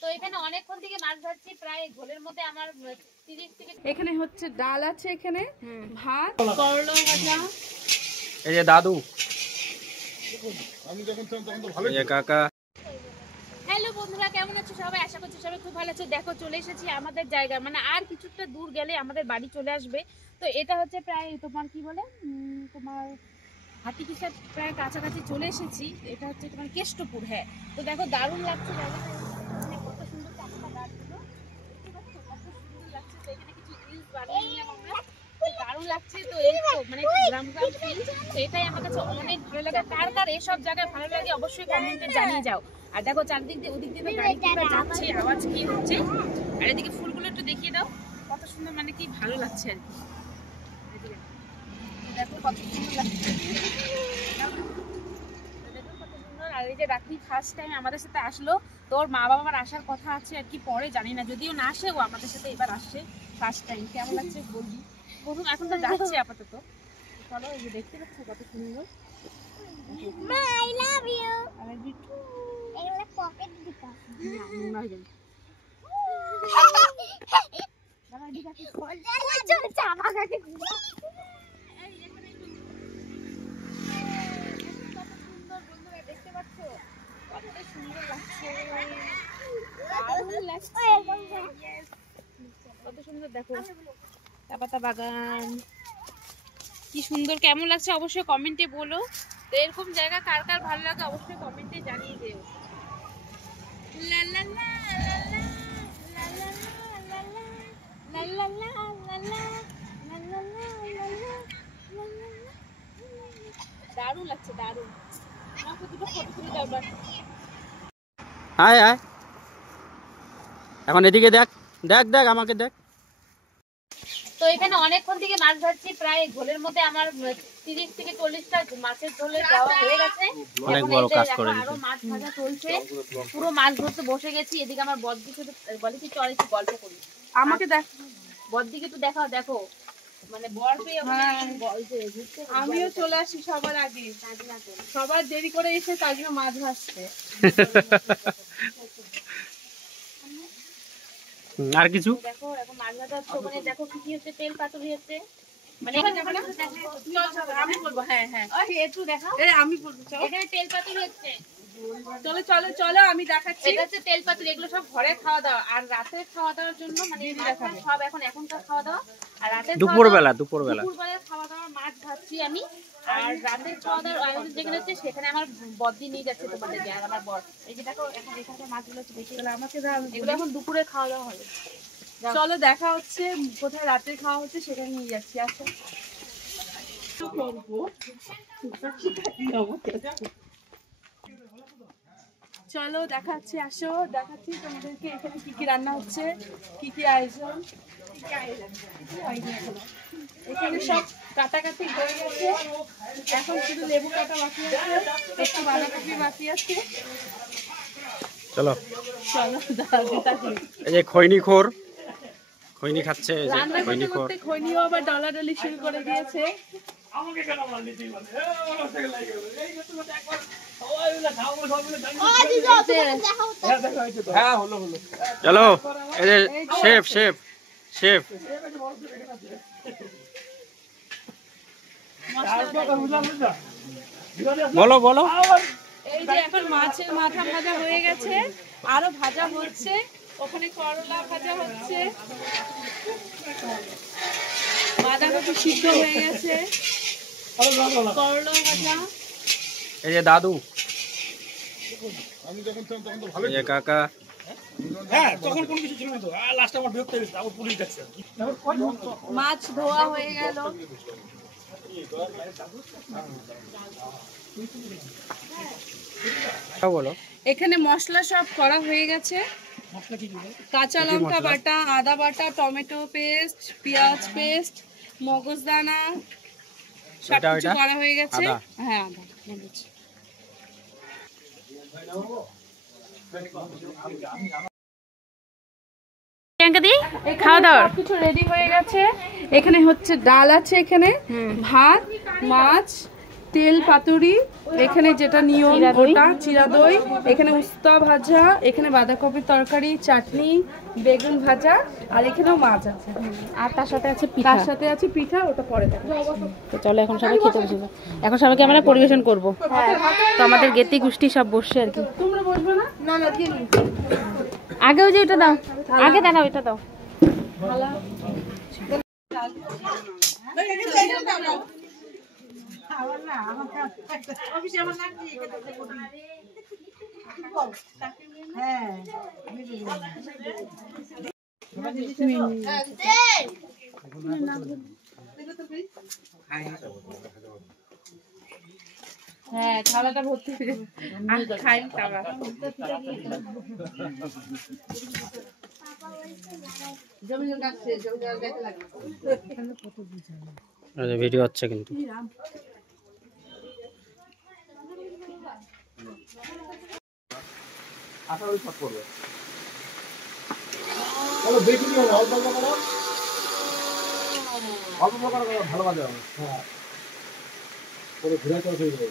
তো এখানে অনেকক্ষণ থেকে মাছ ধরছি, প্রায় ঘোলের মধ্যে আমার 30 থেকে। এখানে হচ্ছে ডাল আছে, এখানে ভাত, করলা ভাজা। এই যে দাদু, আমি যখন তখন তো ভালো। এই যে কাকা। হ্যালো বন্ধুরা, কেমন আছো সবাই? আশা করছি সবাই খুব ভালো আছো। দেখো চলে এসেছি আমাদের জায়গা, মানে আর কিছুটা দূর গেলে আমাদের বাড়ি চলে আসবে। তো এটা হচ্ছে প্রায় তোমার কি বলে তোমার হাতিকিসার প্রায় কাছাকাছি চলে এসেছি। এটা হচ্ছে তোমার কেষ্টপুর। হ্যাঁ, তো দেখো দারুণ লাগছে জায়গাটা, কত সুন্দর চাষটা গাছগুলো দেখতে পাচ্ছ, কত সুন্দর লাগছে। তো এখানে কিছু রিলস বানিয়ে নিলাম আমরা, দারুণ লাগছে। তো এই তো মানে গ্রাম গ্রাম ফিল, তো এটাই আমার কাছে অনেক ভালো লাগে। কার কার এইসব জায়গায় ভালো লাগে অবশ্যই কমেন্টে জানিয়ে যাও। আর দেখো চারদিক দিয়ে ওদিক দিয়ে তো গাড়ি ঘোড়া যাচ্ছে, আওয়াজ কি হচ্ছে। আর এদিকে ফুলগুলো একটু দেখিয়ে দাও, কত সুন্দর, মানে কি ভালো লাগছে আর কি। দেখো কত সুন্দর লাগছে, দেখো কত সুন্দর। আর এই যে রাখি ফার্স্ট টাইম আমাদের সাথে আসলো, তোর মা বাবার আসার কথা আছে আর কি, পরে জানি না, যদিও না আসে, ও আমাদের সাথে এবার আসছে ফার্স্ট টাইম। কেমন লাগছে বলবি? প্রথম এখন তো যাচ্ছে আপাতত। চলো, এই যে দেখতে পাচ্ছ কত সুন্দর। মা I love you. I love you too. এগুলা পকেট দিতা না, নোংরা হয়ে যাবে। বাবা দিদা কি করছে? ওই চল চাপা কাটে ঘুরা। এই এখানে একটু কত সুন্দর বন্ধুরা, দেখতে পাচ্ছ কত সুন্দর লাগছে, দারুণ লাগছে, কত সুন্দর। দেখো চা পাতা বাগান কি সুন্দর, কেমন লাগছে অবশ্যই কমেন্টে বলো। তো এরকম জায়গা কার কার ভালো লাগে অবশ্যই কমেন্টে জানিয়ে দিও। লা লা লা লা লা লা লা লা লা লা লা লা লা দারুণ লাগছে, দারুণ। আমাকে দুটো ফটো তুলে দাও এবার। আয় আয়, এখন এদিকে দেখ, দেখ দেখ আমাকে দেখ। তো এখানে অনেকক্ষণ থেকে মাছ ধরছি, প্রায় ঘোলের মধ্যে আমার 30 থেকে 40টা মাছের ঝোলে দেওয়া হয়ে গেছে। অনেক বড় কাজ করে আরো মাছ ভাজা চলছে, পুরো মাছ ধরতে বসে গেছি। এদিকে আমার বড়দি শুধু বলেছি চল একটু গল্প করি। আমাকে দেখ, বড়দিকে তো দেখাও, দেখো মানে বর পেয়ে আমিও চলে আসি সবার আগে, সবার দেরি করে এসে তার জন্য মাছ ভাজতে। আর কিছু দেখো এখন মাছ ভাজা হচ্ছে, ওখানে দেখো কি কি হচ্ছে, তেল পাতুরি হচ্ছে, মানে আমি বলবো। হ্যাঁ হ্যাঁ, একটু দেখাও, আমি বলবো। এখানে তেল পাতুরি হচ্ছে। চলো চলো চলো, আমি দেখাচ্ছি। এটা হচ্ছে তেল পাতুরি, এগুলো সব ঘরে খাওয়া দাওয়া। আর রাতের খাওয়া দাওয়ার জন্য মানে সব এখন এখনকার খাওয়া দাওয়া। আর রাতের দুপুরবেলা খাওয়া দাওয়া মাছ ভাজছি আমি। আর রাতের খাওয়া দাওয়ার আয়োজন যেখানে হচ্ছে সেখানে আমার বদ্দি নিয়ে যাচ্ছে তোমাদেরকে, আর আমার বর। এই যে দেখো এখন এখানে মাছগুলো হচ্ছে বেশি গেলে আমাকে এগুলো এখন দুপুরে খাওয়া দাওয়া হবে। চলো দেখা হচ্ছে, কোথায় রাতে খাওয়া হচ্ছে সেখানে নিয়ে যাচ্ছি। আসো চলো দেখাচ্ছি, আসো দেখাচ্ছি তোমাদেরকে এখানে কি কি রান্না হচ্ছে, কি কি আয়োজন। এখানে সব কাটাকাটি হয়ে গেছে, এখন শুধু লেবু কাটা বাকি আছে, একটু বাঁধাকপি বাকি আছে। চলো চলো এই যে খৈনি খাচ্ছে, রান্না করতে করতে খৈনিও আবার ডলাডলি শুরু করে দিয়েছে। চলো এই যে শেফ বলো বলো। এই যে এখন মাছের মাথা ভাজা হয়ে গেছে, আরো ভাজা হচ্ছে, ওখানে করলা ভাজা হচ্ছে, বাঁধাকপি সিদ্ধ হয়ে গেছে, করলা ভাজা। এই যে দাদু, আমি যখন তখন তো ভালো। এই যে কাকা, হ্যাঁ তখন কোনো কিছু ছিল না তো, লাস্ট আমার বিরক্ত হয়ে গেছে, আবার পুলিশ ডাকছে। মাছ ধোয়া হয়ে গেল। বলো, এখানে মশলা সব করা হয়ে গেছে, কাঁচা লঙ্কা বাটা, আদা বাটা, টমেটো পেস্ট, পেঁয়াজ পেস্ট, মগজদানা সবকিছু করা হয়ে গেছে। হ্যাঁ আদা বলেছি। খাওয়া দাওয়া কিছু রেডি হয়ে গেছে। এখানে হচ্ছে ডাল আছে, এখানে ভাত, মাছ, তেল পাতুরি, এখানে যেটা নিয়ম চিরা দই। ওটা চিরা দই, এখানে উস্তা ভাজা, এখানে বাঁধাকপির তরকারি, চাটনি, বেগুন ভাজা, আর এখানেও মাছ আছে। আর তার সাথে আছে পিঠা। তার সাথে আছে পিঠা, ওটা পরে দেখাবো। তো চলো এখন সবাই খেতে বসে যাও। এখন সবাইকে আমরা পরিবেশন করব। তো আমাদের গেতি গোষ্ঠী সব বসছে আর কি। তোমরা বসবে না? না না দিয়ে নিন। আগে ওই যে ওটা দাও, আগে দাঁড়াও, এটা দাও। হ্যাঁ, থালাটা ভর্তি করে আর খাই খাবার। ভিডিও হচ্ছে কিন্তু। ভালো কাজে হ্যাঁ, ঘুরে চলে